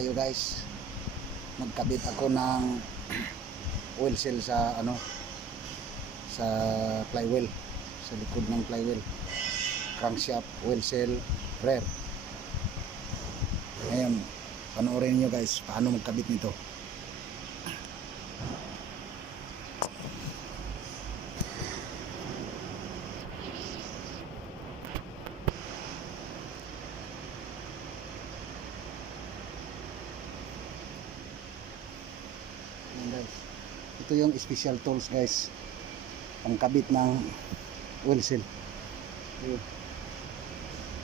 tayo guys. Magkabit ako ng oil seal sa sa flywheel, sa likod ng flywheel, crankshaft, oil seal, rear. Ngayon panoorin niyo guys paano magkabit nito. Guys, ito yung special tools guys, pangkabit ng oil seal.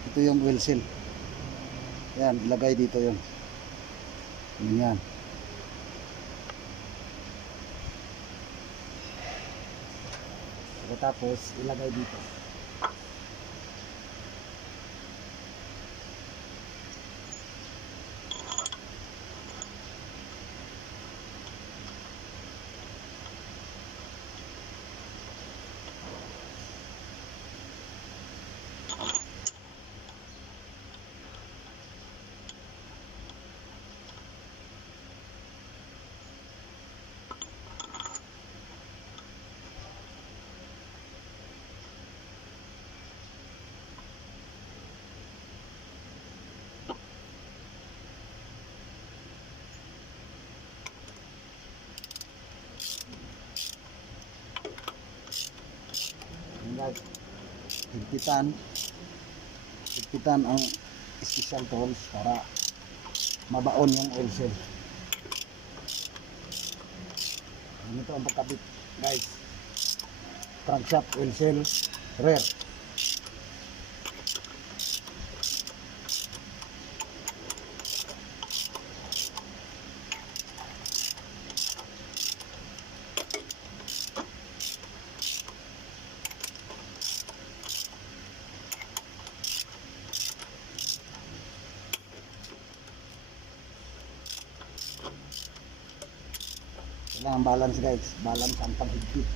Ito yung oil seal, yan, ilagay dito yun, yan. Tapos ilagay dito. Guys, higpitan ang special tools para mabaon yung oil seal. Ganito ang pagkabit guys, crankshaft, oil seal, rear. Kailangan balance guys, balance ang paghigpit.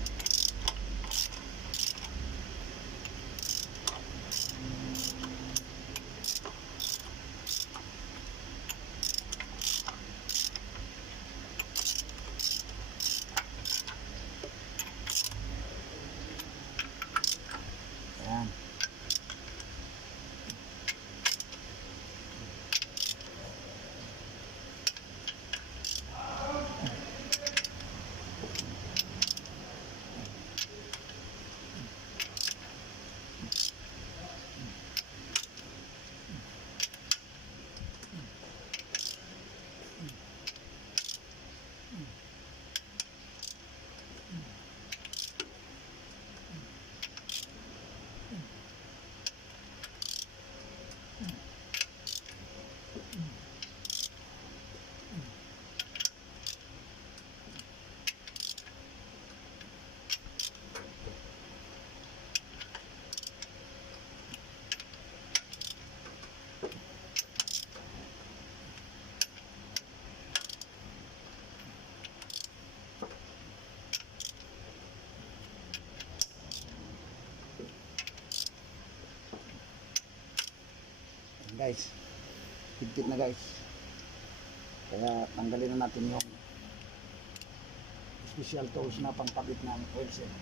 Ayan. Guys, higpit na guys, kaya tanggalin na natin yung special tools na pangkabit ng oil seal.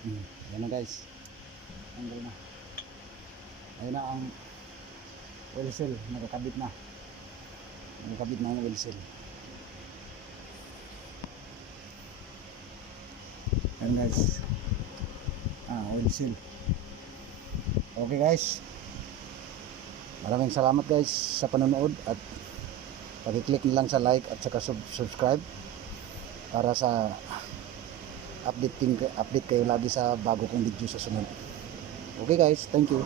Yan na guys. Tanggal na. Ayun na ang oil seal. Nakakabit na. Nakakabit na ang oil seal. Ayan guys. Oil seal. Okay guys. Maraming salamat guys sa panonood at pag-click na lang sa like at saka subscribe para sa update kayo lagi sa bago kong video sa sunod. Okay guys, thank you.